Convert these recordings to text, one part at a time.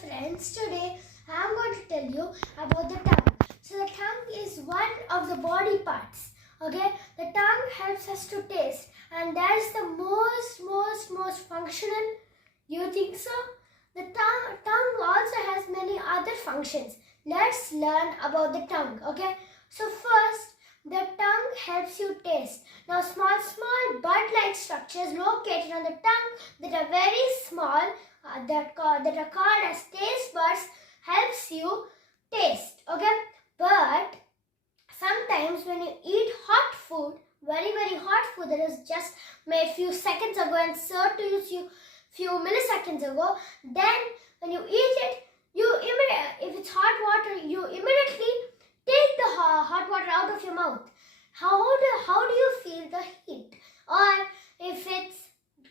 friends, today I am going to tell you about the tongue. So the tongue is one of the body parts. Okay, the tongue helps us to taste, and that is the most functional. You think so? The tongue also has many other functions. Let's learn about the tongue. Okay, so first, the tongue helps you taste. Now small bud-like structures located on the tongue that are very small that are called as taste buds helps you taste. Okay, but sometimes when you eat hot food, very hot food that is just made few seconds ago and served to you few milliseconds ago, then when you eat it, if it's hot water, you immediately take the hot water out of your mouth. How do you feel the heat? Or if it's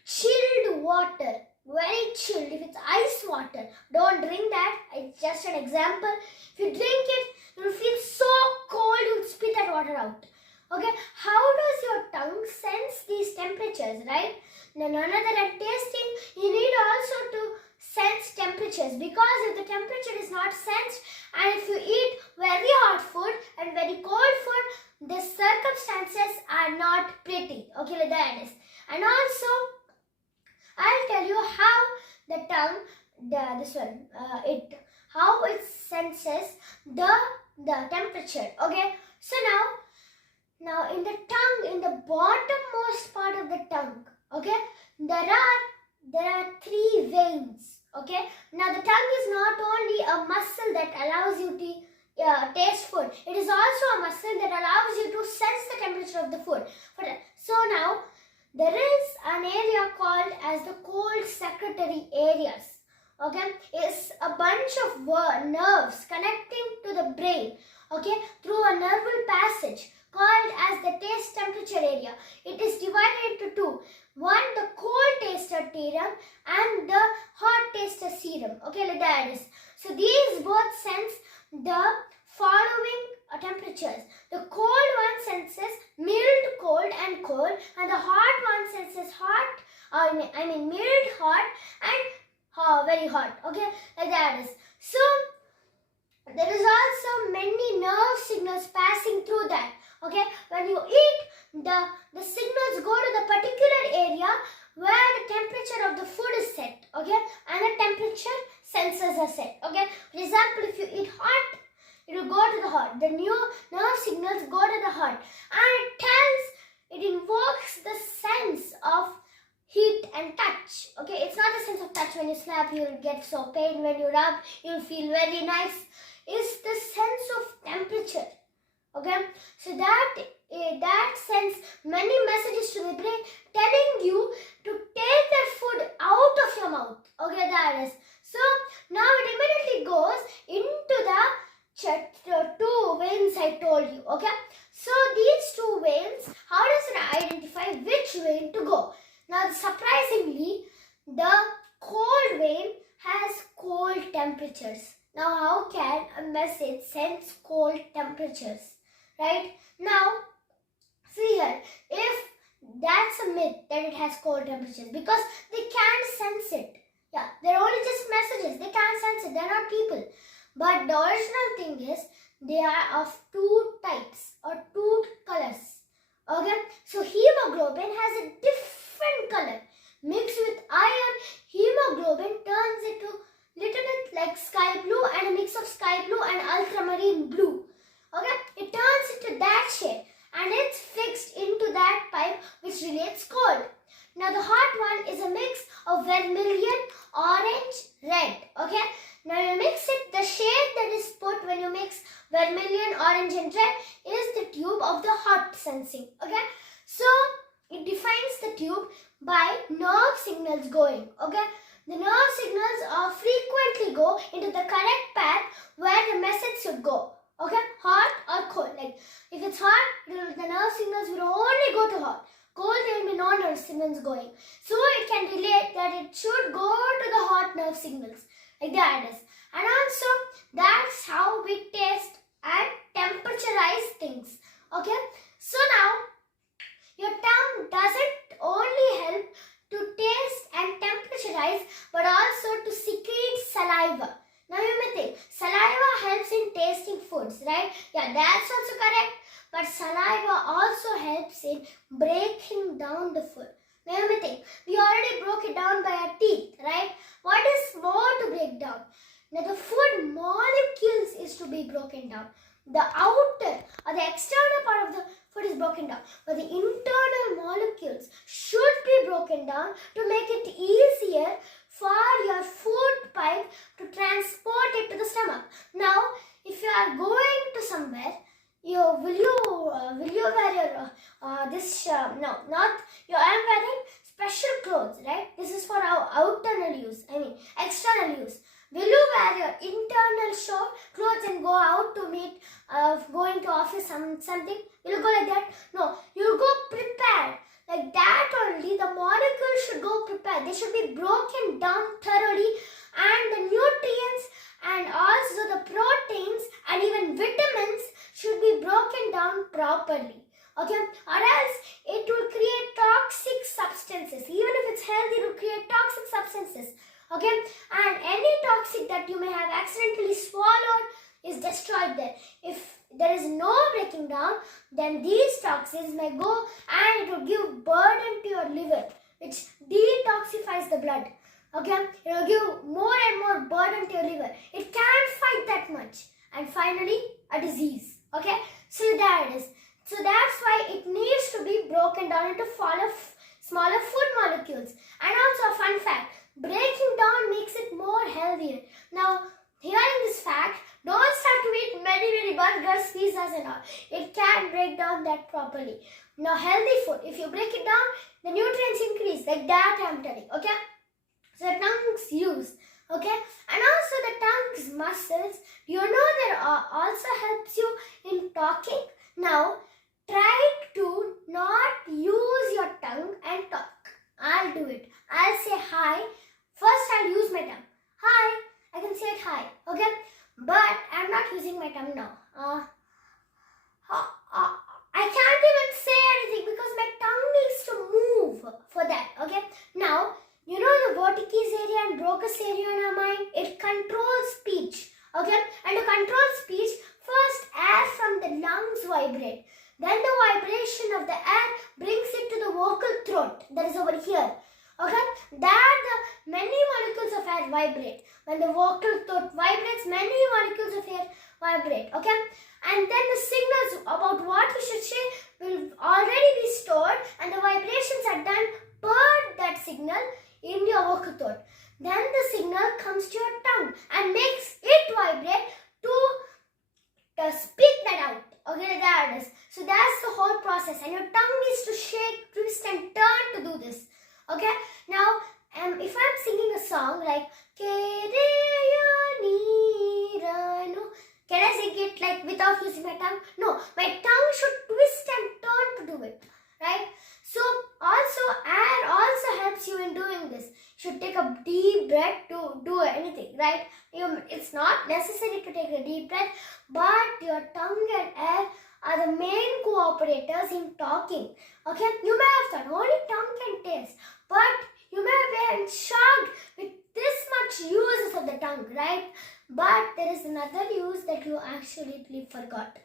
chilled water, very chilled, if it's ice water, don't drink that. It's just an example. If you drink it, you'll feel so cold, you'll spit that water out. Okay, how does your tongue sense these temperatures, right? Now, none other than tasting, you need also to sense temperatures, because if the temperature is not sensed, and if you eat very hot food and very cold food, the circumstances are not pretty. Okay, like that is. And also, I'll tell you how the tongue, how it senses the temperature. Okay, so now in the tongue, in the bottommost part of the tongue, okay, there are three veins. Okay, now the tongue is not only a muscle that allows you to taste food, it is also a muscle that allows you to sense the temperature of the food. So now there is an area called as the cold secretory areas. Okay, it's a bunch of nerves connecting to the brain, okay, through a nerval passage called as the taste temperature area. It is divided into two. One, the cold taster serum and the hot taster serum. Okay, like that is. So these both sense the following temperatures. The cold one senses mild, cold and cold, and the hot one senses hot, mild, hot and very hot. Okay, like that is. So there is also many nerve signals passing through that. Okay, when you eat, the signals go to the particular area where the temperature of the food is set. Okay, and the temperature sensors are set. Okay, for example, if you eat hot, it will go to the hot. The new nerve signals go to the hot, and it invokes the sense of heat and touch. Okay, it's not the sense of touch. When you slap, you will get so pain. When you rub, you will feel very nice. It's the sense of temperature. Okay, so that sends many messages to the brain telling you to take that food out of your mouth. Okay, that is. So now it immediately goes into the two veins I told you. Okay, so these two veins, how does it identify which vein to go? Now surprisingly, the cold vein has cold temperatures. Now how can a message sense cold temperatures? Right? Now, see here, if that's a myth that it has cold temperatures, because they can't sense it. Yeah, they're only just messages. They can't sense it. They're not people. But the original thing is, they are of two types or two colors. Okay? So hemoglobin has a different color. Mixed with iron, hemoglobin turns into little bit like sky blue and a mix of sky blue and ultramarine blue. Okay, it turns into that shade and it's fixed into that pipe which relates cold. Now the hot one is a mix of vermilion, orange, red. Okay, now you mix it, the shade that is put when you mix vermilion, orange and red is the tube of the hot sensing. Okay, so it defines the tube by nerve signals going. Okay, the nerve signals frequently go into the correct path where the message should go. Okay, hot or cold. Like if it's hot, the nerve signals will only go to hot. Cold, there will be no nerve signals going. So it can relate that it should go to the hot nerve signals. Like that it is. And also, that's how we taste and temperaturize things. Okay, so now your tongue doesn't only help to taste and temperaturize, but also to secrete saliva. saliva. Now you may think, saliva helps in tasting foods, right? Yeah, that's also correct. But saliva also helps in breaking down the food. Now you may think, we already broke it down by our teeth, right? What is more to break down? Now the food molecules is to be broken down. The outer or the external part of the food is broken down, but the internal molecules should be broken down to make it easier for your food pipe to transport it to the stomach. Now, if you are going to somewhere, will you wear your no, not your. I am wearing special clothes, right? This is for our external use. Will you wear your internal clothes and go out to meet, going to office something? Will you go like that? No, you go prepared. Like that only, the molecules should go prepared. They should be broken down thoroughly, and the nutrients and also the proteins and even vitamins should be broken down properly. Okay, or else it will create toxic substances. Even if it's healthy, it will create toxic substances. Okay, and any toxic that you may have accidentally swallowed is destroyed there. If there is no breaking down, then these toxins may go and it will give burden to your liver, which detoxifies the blood. Okay, it will give more and more burden to your liver. It can't fight that much. And finally, a disease. Okay, so there it is. So that's why it needs to be broken down into smaller food molecules. And also a fun fact, breaking down makes it more healthier. Now, hearing this fact, don't start to eat many burgers, pizzas and all. It can't break down that properly. Now, healthy food, if you break it down, the nutrients increase. Like that I am telling. Okay? So the tongue's use. Okay? And also the tongue's muscles, you know, that also helps you in talking. Now, try to not use your tongue and talk. I'll do it. I'll say hi. First, I'll use my tongue. Hi. I can say it hi. Okay? But I'm not using my tongue now. I can't even say anything because my tongue needs to move for that. Okay? Now, you know the Verticeese area and Brocas area in our mind? It controls speech. Okay? And to control speech, first air from the lungs vibrate. Then the vibration of the air brings it to the vocal throat that is over here. Okay? There the many molecules of air vibrate. When the vocal throat vibrates, many molecules of air vibrate. Okay? And then the signals about what we should say will already be stored, and the vibrations are done per that signal in your vocal throat. Then the signal comes to your tongue and makes it vibrate to speak that out. Okay, there it is. So that's the whole process, and your tongue needs to shake, twist and turn to do this. Okay, now if I'm singing a song like can I sing it like without using my tongue? No, my tongue should twist and turn to do it, right? So also air also helps you in doing this. You should take a deep breath to do anything, right? It's not necessary to take a deep breath, but your tongue and air are the main cooperators in talking. Okay, you may have thought only tongue can taste, but you may have been shocked with this much uses of the tongue, right? But there is another use that you actually forgot.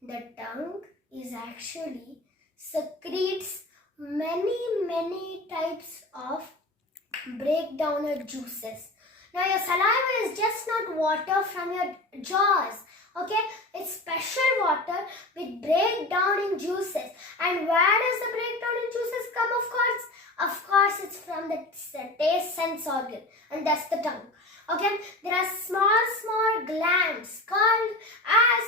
The tongue is actually secretes many types of breakdowner juices. Now your saliva is just not water from your jaws. Okay, it's special water with breakdowning juices. And where does the breakdowning juices come, of course? Of course, it's from the taste sense organ, and that's the tongue. Okay, there are small glands called as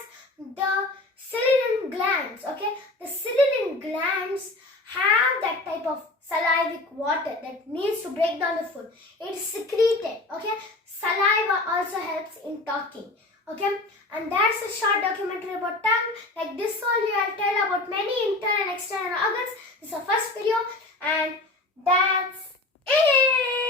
the Salivary glands. Okay, the Salivary glands have that type of salivic water that needs to break down the food. It's secreted. Okay, saliva also helps in talking. Okay, and that's a short documentary about tongue. Like this only I'll tell about many internal and external organs. This is our first video, and that's it.